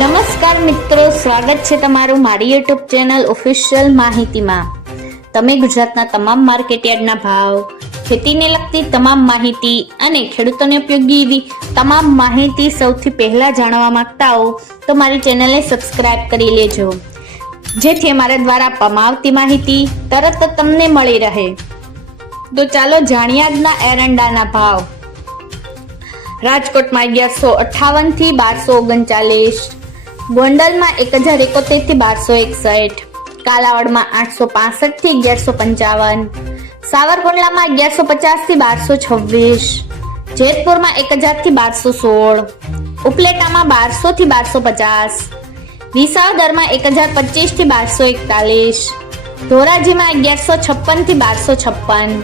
નમસ્કાર મિત્રો, સ્વાગત છે તમારું મારી યુટ્યુબ ચેનલ ઓફિશિયલ માહિતીમાં। તમે ગુજરાતના તમામ માર્કેટયાર્ડના ભાવ, ખેતીને લગતી તમામ માહિતી અને ખેડૂતોને ઉપયોગી એવી તમામ માહિતી સૌથી પહેલા જાણવા માંગતા હો તો મારી ચેનલને સબસ્ક્રાઇબ કરી લેજો, જેથી અમારા દ્વારા આપવામાં આવતી માહિતી તરત જ તમને મળી રહે। તો ચાલો જાણીએ આજના એરંડાના ભાવ। રાજકોટમાં 1158 થી 1239, ગોંડલમાં 1071 થી 1261, કાલાવડમાં 865 થી 1155, સાવરકુંડલામાં 1150 થી 1226, જેતપુરમાં 1000 થી 1216, ઉપલેટામાં 1200 થી 1250, વિસાવદરમાં 1025 થી 1241, ધોરાજીમાં 1156 થી 1256,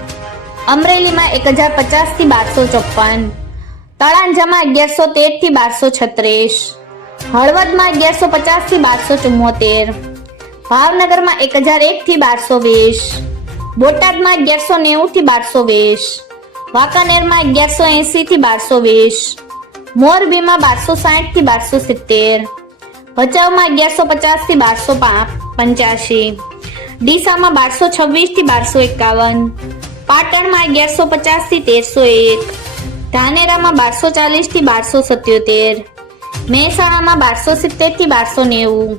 અમરેલીમાં 1050 થી 1254, તળાંજામાં 1113 થી 1236, હળવદમાં 1150 થી 1274, ભાવનગરમાં 1001 થી 1220, બોટાદમાં 1190 થી 1220, વાંકાનેરમાં 1180 થી 1220, મોરબીમાં 1260 થી 1270, ભચાઉમાં 1150 થી 1285, ડીસામાં 1226 થી 1251, પાટણમાં 1150 થી 1301, ધાનેરામાં 1240 થી 1277, મહેસાણામાં 1270 થી 1290,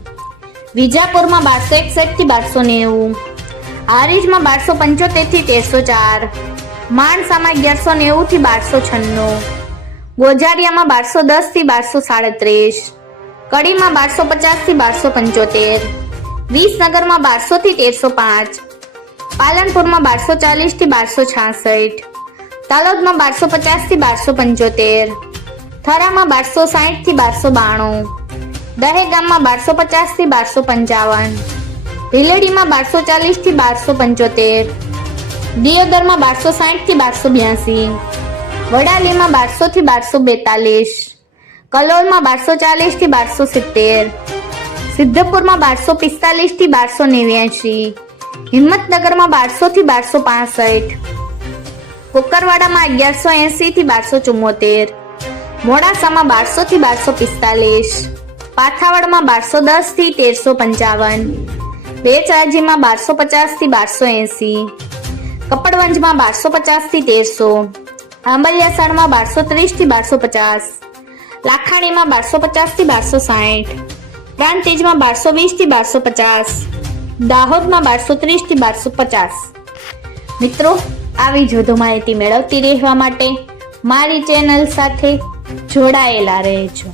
વિજાપુરમાં 1261 થી 1290, હારીજમાં 1275 થી 1304, માણસામાં 1190 થી 1296, ગોઝારિયામાં 1210 થી 1237, કડીમાં 1250 થી 1275, વિસનગરમાં 1200 થી 1305, પાલનપુરમાં 1240 થી 1266, તાલોદમાં 1250 થી 1275, થરામાં 1260 થી 1292, દહેગામમાં 1250 થી 1255, ભીલડીમાં 1240 થી 1275, દિયોદરમાં 1260 થી 1282, વડાલીમાં 1200 થી 1242, કલોલમાં 1240 થી 1270, સિદ્ધપુરમાં 1245 થી 1289, હિંમતનગરમાં 1200 થી 1265, કુકરવાડામાં 1180 થી 1274, મોડાસામાં 1200 થી 1245, પાથાવડમાં 1210 થી 1355, બેચરાજીમાં 1250 થી 1280, કપડવંજમાં 1250 થી 1300, આંબલિયાસાણમાં 1230 થી 1250, લાખાણીમાં 1250 થી 1260, પ્રાંતિજમાં 1220 થી 1250, દાહોદમાં 1230 થી 1250। મિત્રો, આવી જ વધુ માહિતી મેળવતી રહેવા માટે મારી ચેનલ સાથે જોડાયેલા રહેજો।